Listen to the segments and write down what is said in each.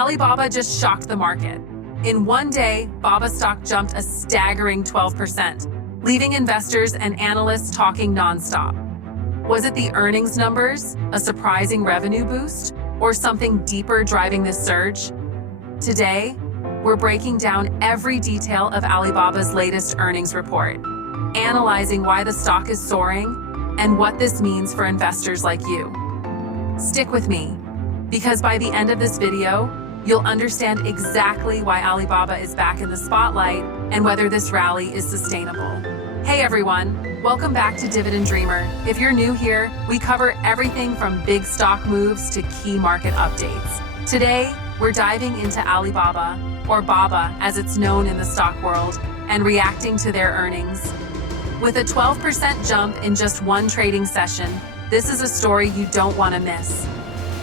Alibaba just shocked the market. In one day, Baba stock jumped a staggering 12%, leaving investors and analysts talking nonstop. Was it the earnings numbers, a surprising revenue boost, or something deeper driving this surge? Today, we're breaking down every detail of Alibaba's latest earnings report, analyzing why the stock is soaring and what this means for investors like you. Stick with me, because by the end of this video, you'll understand exactly why Alibaba is back in the spotlight and whether this rally is sustainable. Hey everyone, welcome back to Dividend Dreamer. If you're new here, we cover everything from big stock moves to key market updates. Today, we're diving into Alibaba, or Baba as it's known in the stock world, and reacting to their earnings. With a 12% jump in just one trading session, this is a story you don't want to miss.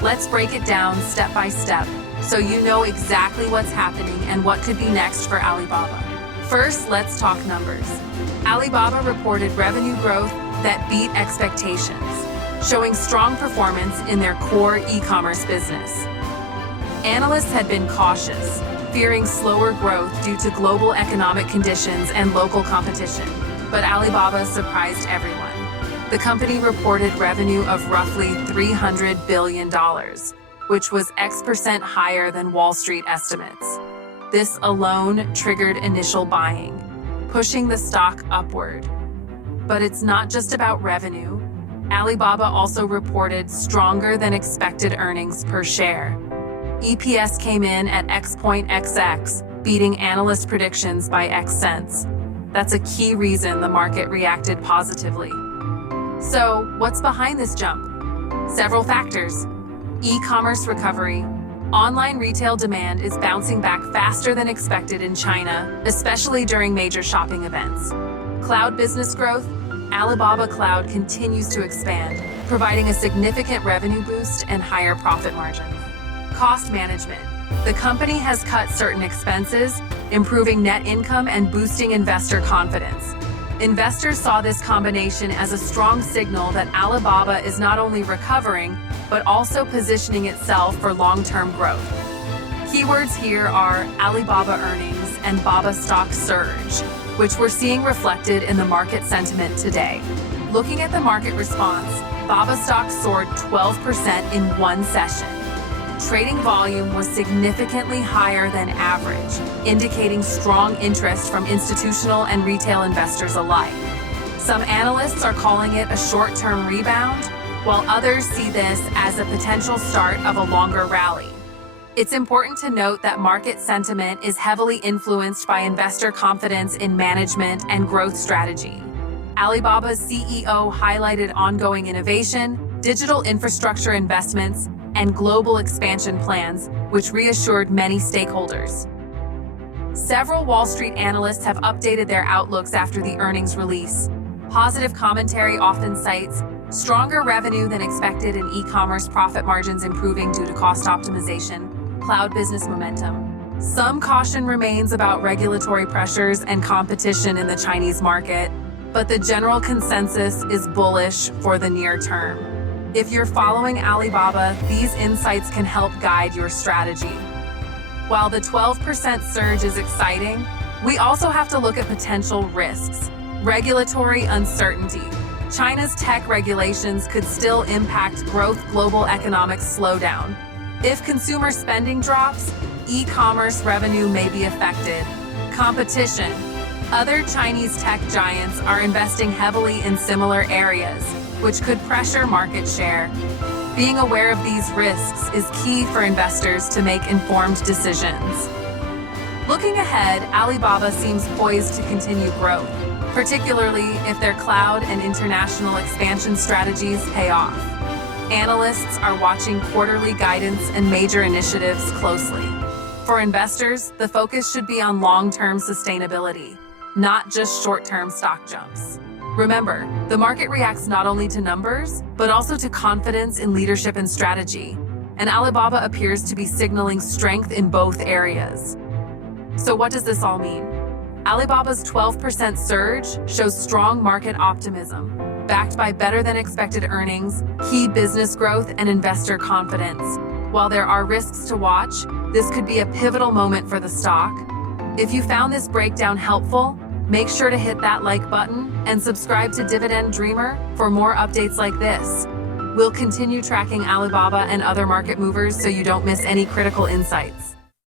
Let's break it down step by step, so you know exactly what's happening and what could be next for Alibaba. First, let's talk numbers. Alibaba reported revenue growth that beat expectations, showing strong performance in their core e-commerce business. Analysts had been cautious, fearing slower growth due to global economic conditions and local competition, but Alibaba surprised everyone. The company reported revenue of roughly $300 billion, which was X% higher than Wall Street estimates. This alone triggered initial buying, pushing the stock upward. But it's not just about revenue. Alibaba also reported stronger than expected earnings per share. EPS came in at X.XX, beating analyst predictions by X cents. That's a key reason the market reacted positively. So, what's behind this jump? Several factors. E-commerce recovery. Online retail demand is bouncing back faster than expected in China, especially during major shopping events. Cloud business growth. Alibaba Cloud continues to expand, providing a significant revenue boost and higher profit margins. Cost management. The company has cut certain expenses, improving net income and boosting investor confidence. Investors saw this combination as a strong signal that Alibaba is not only recovering, but also positioning itself for long-term growth. Keywords here are Alibaba earnings and Baba stock surge, which we're seeing reflected in the market sentiment today. Looking at the market response, Baba stock soared 12% in one session. Trading volume was significantly higher than average, indicating strong interest from institutional and retail investors alike. Some analysts are calling it a short-term rebound, while others see this as a potential start of a longer rally. It's important to note that market sentiment is heavily influenced by investor confidence in management and growth strategy. Alibaba's CEO highlighted ongoing innovation, digital infrastructure investments, and global expansion plans, which reassured many stakeholders. Several Wall Street analysts have updated their outlooks after the earnings release. Positive commentary often cites stronger revenue than expected in e-commerce, profit margins improving due to cost optimization, cloud business momentum. Some caution remains about regulatory pressures and competition in the Chinese market, but the general consensus is bullish for the near term. If you're following Alibaba, these insights can help guide your strategy. While the 12% surge is exciting, we also have to look at potential risks. Regulatory uncertainty. China's tech regulations could still impact growth. Global economic slowdown. If consumer spending drops, e-commerce revenue may be affected. Competition. Other Chinese tech giants are investing heavily in similar areas, which could pressure market share. Being aware of these risks is key for investors to make informed decisions. Looking ahead, Alibaba seems poised to continue growth, particularly if their cloud and international expansion strategies pay off. Analysts are watching quarterly guidance and major initiatives closely. For investors, the focus should be on long-term sustainability, not just short-term stock jumps. Remember, the market reacts not only to numbers, but also to confidence in leadership and strategy, and Alibaba appears to be signaling strength in both areas. So what does this all mean? Alibaba's 12% surge shows strong market optimism, backed by better-than-expected earnings, key business growth, and investor confidence. While there are risks to watch, this could be a pivotal moment for the stock. If you found this breakdown helpful, make sure to hit that like button and subscribe to Dividend Dreamer for more updates like this. We'll continue tracking Alibaba and other market movers so you don't miss any critical insights.